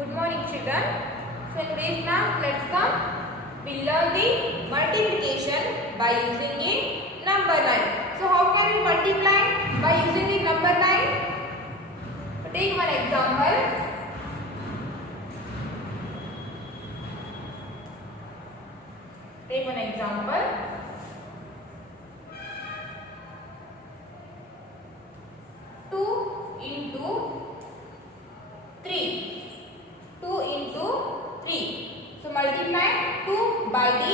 Good morning, children. So in today's class, let's come. We learn the multiplication by using the number 9. So how can we multiply by using the number 9? So take one example. Take one example. 2 into 3. 2 into 3. So multiply 2 by the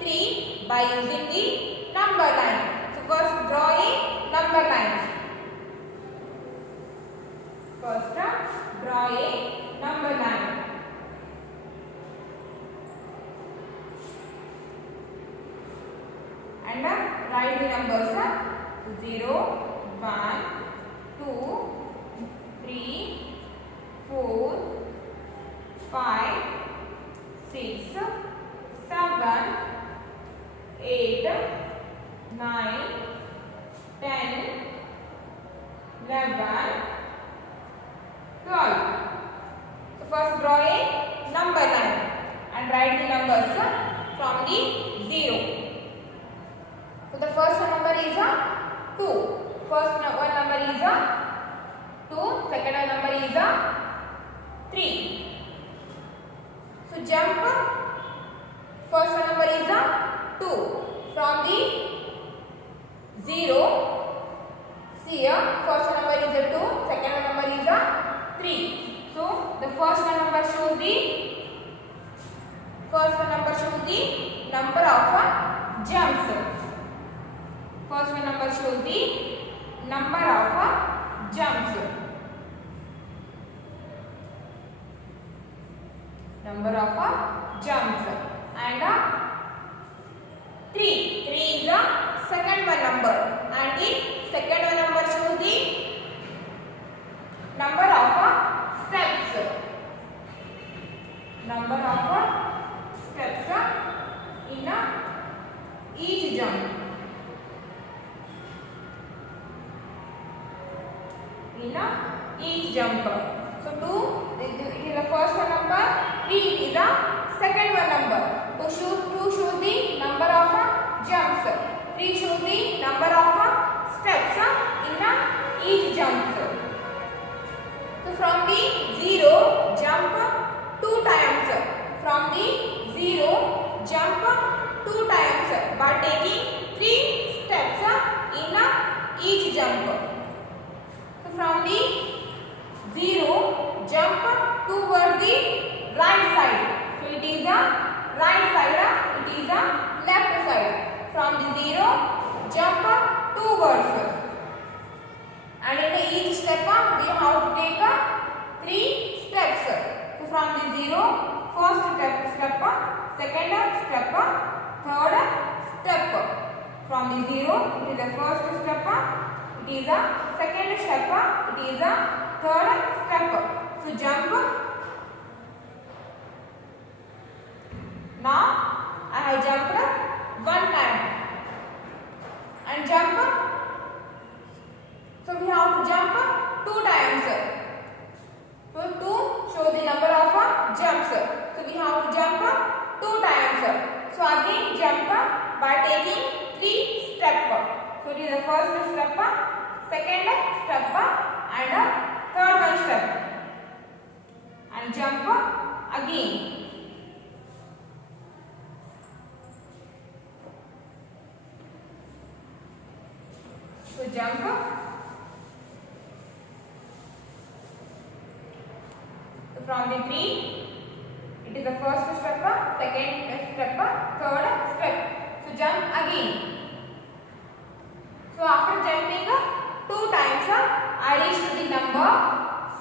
3 by using the number 9. So first draw a number 9. First draw a number 9. And write the numbers 0, 1, 2, 3, 4, 5, 6, 7, 8, 9, 10, 11, 12. So first draw a number 9 and write the numbers from the 0. So the first number is 2. First one number is 2. Second one number is 3. So jump. First one number is 2. From the 0. See here. First one number is 2. Second one number is 3. So the first one number shows the number of jumps. First one number shows the number of jumps. Number of jumps. And 3. 3 is the second one number. And the second one number shows the number of steps. Number of steps in each jump. In each jump. So 2 it is the first one number, 3 is the second one number. So 2 shows the number of jumps, 3 shows the number of steps in each jump. So from the 0 jump 2 times. From the 0 jump 2 times by taking 3 steps in each jump. From the 0 jump towards the right side. So it is a right side, it is a left side. From the 0 jump towards. And in each step we have to take 3 steps. So from the 0, first step, second step, third step. From the 0 it is the first step. It is a second step, it is a third step. So jump. Now I have jumped one time. And jump. So we have to jump 2 times. So 2 shows the number of jumps. So we have to jump 2 times. So again jump by taking 3 steps. So it is the first step, second step and third one step. And jump again. So jump. So from the 3, it is the first step, second step, third step. So jump again. So after jumping 2 times, I reach to the number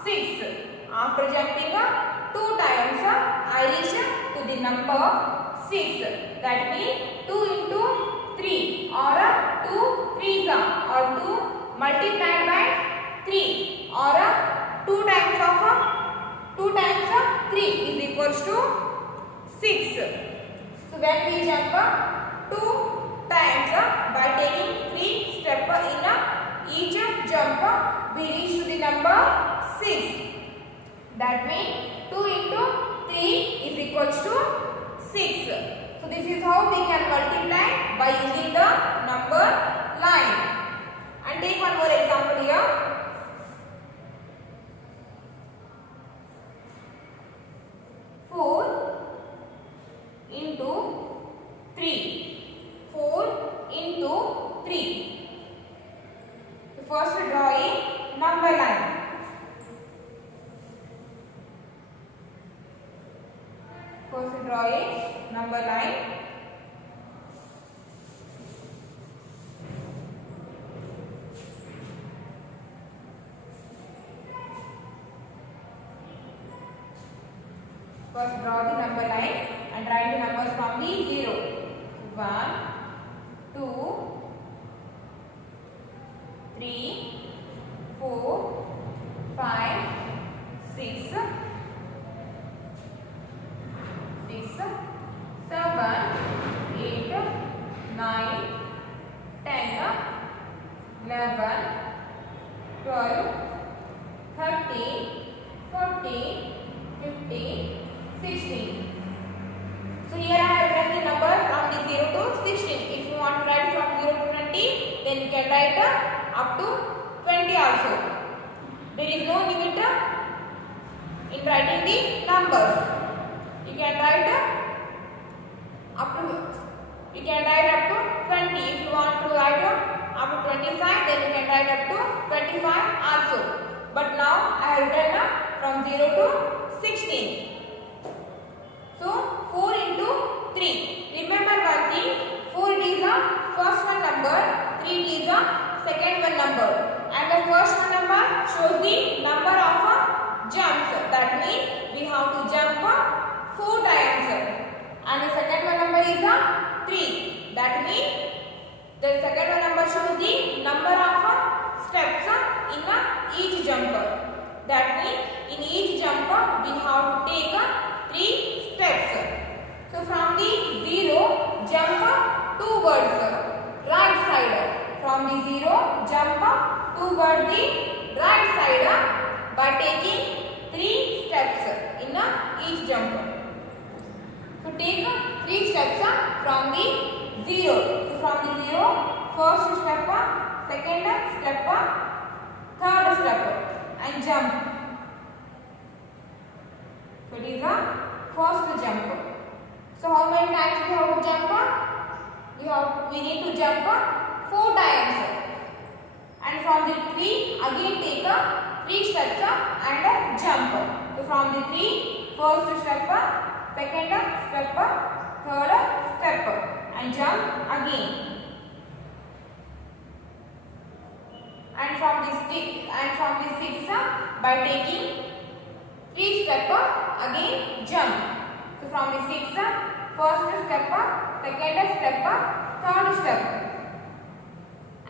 6. After jumping 2 times, I reach to the number 6. That means 2 into 3 or 2 3s or 2 multiplied by 3 or 2 times of 3 is equals to 6. So when we jump 2 times by taking 3 steps in each jump, we reach to the number 6. That means 2 into 3 is equals to 6. So this is how we can multiply by using the number line. And take one more example here. 4 into 3. 4 into 3. So first draw a number line. First draw a number line. First draw the number line and write the numbers from the 0. 1, 2, 3, 4, 5, 6, 7, 8, 9, 10, 11, 12, 13, 14, 15, 16. So here I have written the numbers from the 0 to 16. If you want to write from 0 to 20, then you can write up to 20 also. There is no limit in writing the numbers. You can write up to 20. If you want to write up to 25, then you can write up to 25 also. But now I have written from 0 to 16. So 4 into 3. Remember one thing, 4 is the first one number, 3 is the second one number. And the first one number shows the number of jumps. That means we have to jump 4 times. And the second one number is 3. That means the second one number shows the number of steps in each jump. That means in each jump we have to take 3 steps. So from the 0 jump towards right side. From the 0 jump towards the right side by taking 3 steps in each jump. So take 3 steps from the 0. So from the 0, first step, second step, third step and jump. So it is the first jump. So how many times we have to jump? We need to jump 4 times. And from the 3 again take 3 steps and jump. So from the 3, first step, second step, third step and jump again. And from the 6 by taking 3 step again jump. So from the 6 first step, second step, third step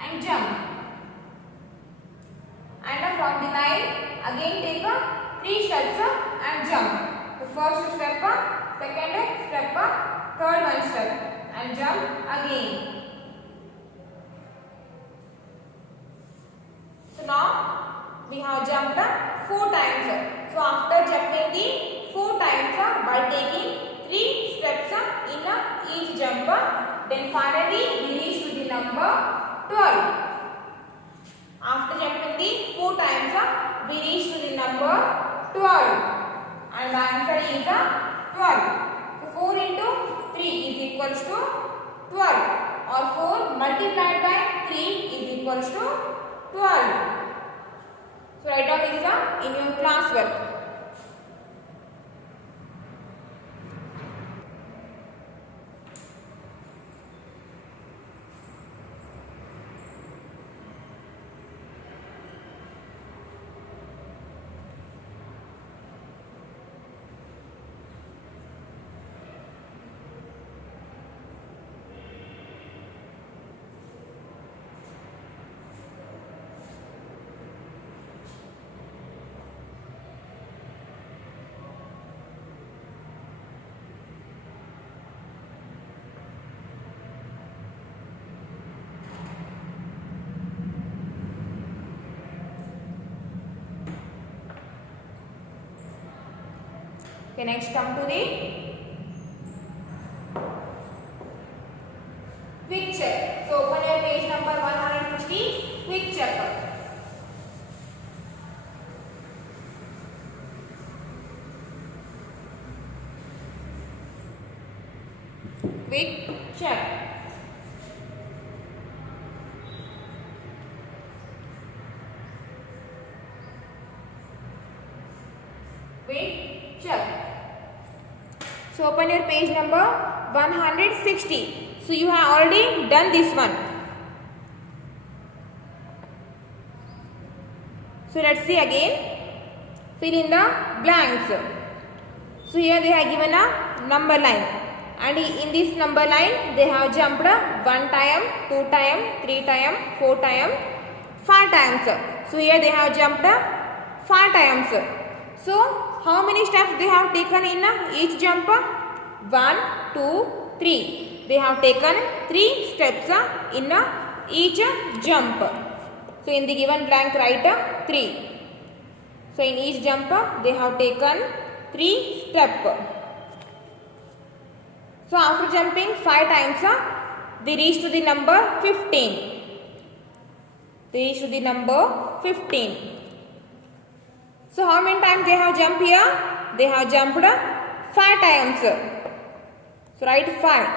and jump. And from the 9 again take 3 steps and jump. So first step, second step, third one step and jump again. So now we have jumped 4 times. So after jumping the 4 times by taking 3 steps in each jump, then finally we reach to the number 12. After jumping the 4 times, we reach to the number 12. And the answer is 12. So 4 into 3 is equals to 12. Or 4 multiplied by 3 is equals to 12. So write down this in your classwork. Okay, next come to the quick check. So open your page number 150, quick check. Quick check. Quick check. So open your page number 160. So you have already done this one. So let's see again. Fill in the blanks. So here they have given a number line, and in this number line they have jumped 1 time, 2 time, 3 time, 4 time, 5 times. So here they have jumped 5 times. So how many steps they have taken in each jump? 1, 2, 3. They have taken 3 steps in each jump. So in the given blank write 3. So in each jump they have taken 3 steps. So after jumping 5 times they reach to the number 15. They reach to the number 15. So how many times they have jumped here? They have jumped 5 times. So write 5.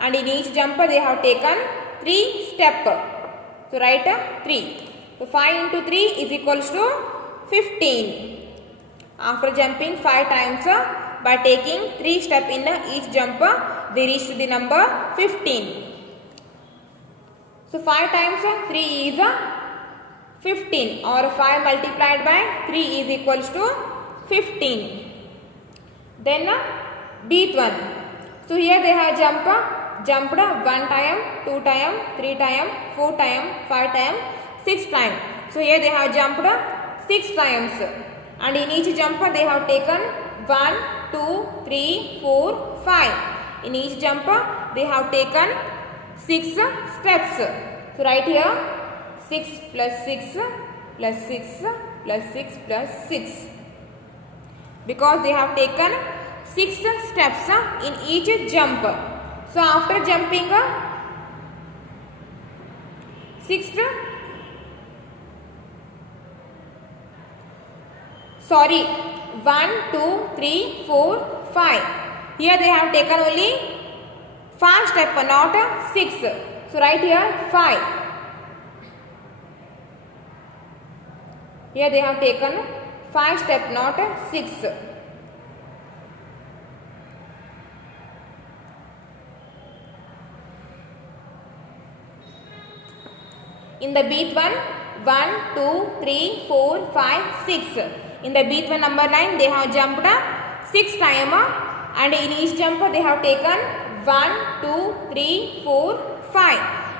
And in each jumper they have taken 3 steps. So write 3. So 5 into 3 is equals to 15. After jumping 5 times by taking 3 steps in each jumper, they reach to the number 15. So 5 times 3 is 15, or 5 multiplied by 3 is equals to 15. Then Bth one. So here they have jumped 1 time, 2 time, 3 time, 4 time, 5 time, 6 time. So here they have jumped 6 times, and in each jumper they have taken 1, 2, 3, 4, 5. In each jumper they have taken 6 steps. So write here 6 plus 6 plus 6 plus 6 plus 6, because they have taken 6 steps in each jump. So after jumping 1, 2, 3, 4, 5. Here they have taken only 5 steps, not 6. So write here 5. Here they have taken 5 steps, not 6. In the Bth one, 1, 2, 3, 4, 5, 6. In the Bth one number line, they have jumped 6 times, and in each jumper they have taken 1, 2, 3, 4, 5.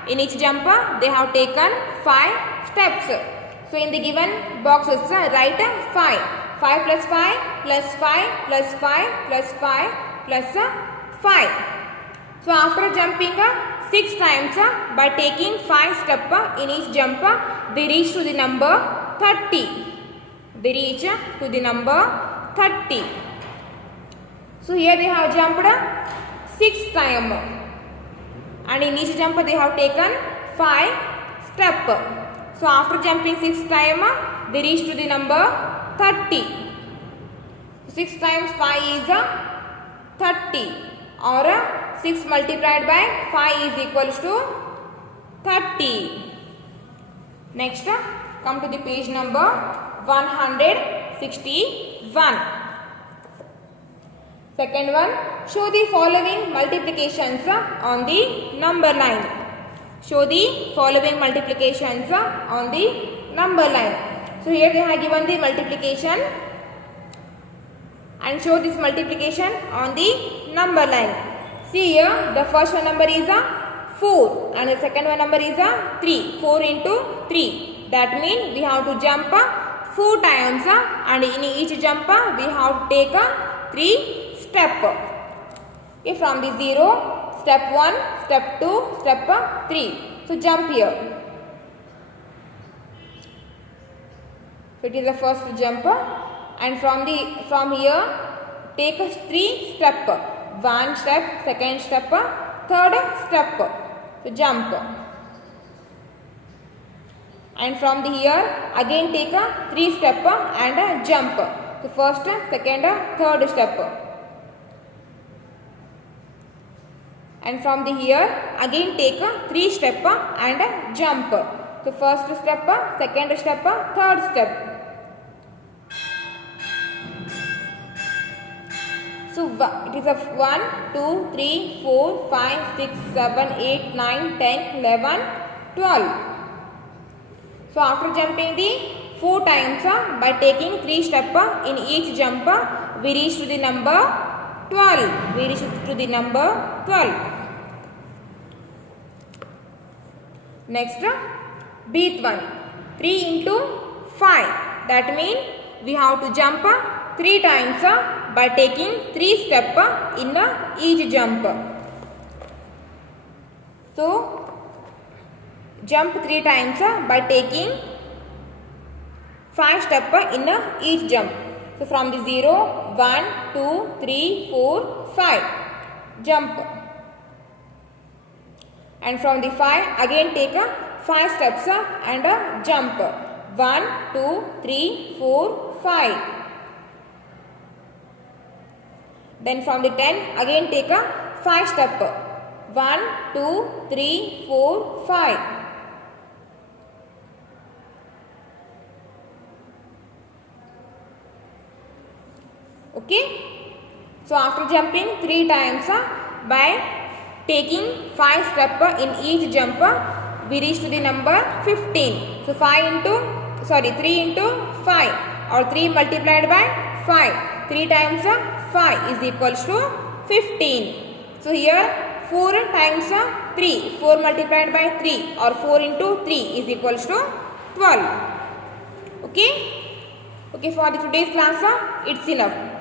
In each jumper they have taken 5 steps. So in the given boxes write 5. 5 plus 5 plus 5 plus 5 plus 5 plus 5. So after jumping 6 times by taking 5 steps in each jump, they reach to the number 30. They reach to the number 30. So here they have jumped 6 times, and in each jump they have taken 5 steps. So after jumping 6 times, they reach to the number 30. 6 times 5 is 30, or 6 multiplied by 5 is equals to 30. Next, come to the page number 161. Second one, show the following multiplications on the number line. Show the following multiplications on the number line. So here they have given the multiplication, and show this multiplication on the number line. See here, the first one number is 4 and the second one number is 3. 4 into 3. That means we have to jump 4 times, and in each jump we have to take 3 steps. Okay, from the 0, step 1, step 2, step 3. So jump here. So it is the first jump, and from here take 3 step. One step, second step, third step. So jump. And from the here again take a 3 step and jump. So first, second, third step. And from the here again take a 3 step and jump. So first step, second step, third step. So it is a 1, 2, 3, 4, 5, 6, 7, 8, 9, 10, 11, 12. So after jumping the 4 times by taking 3 steps in each jump, we reach to the number 12. We reach to the number 12. Next, breath one. 3 into 5. That means we have to jump 3 times by taking 3 steps in each jump. So jump 3 times by taking 5 steps in each jump. So from the 0, 1, 2, 3, 4, 5. Jump. And from the 5 again take 5 steps and jump. 1, 2, 3, 4, 5. Then from the 10 again take 5 steps. 1, 2, 3, 4, 5. Okay. So after jumping 3 times by taking 5 steps in each jump, we reach to the number 15. So 3 into 5 or 3 multiplied by 5. 3 times 5 is equals to 15. So here 4 times 3, 4 multiplied by 3 or 4 into 3 is equals to 12. Okay. Okay, for the today's class, it's enough.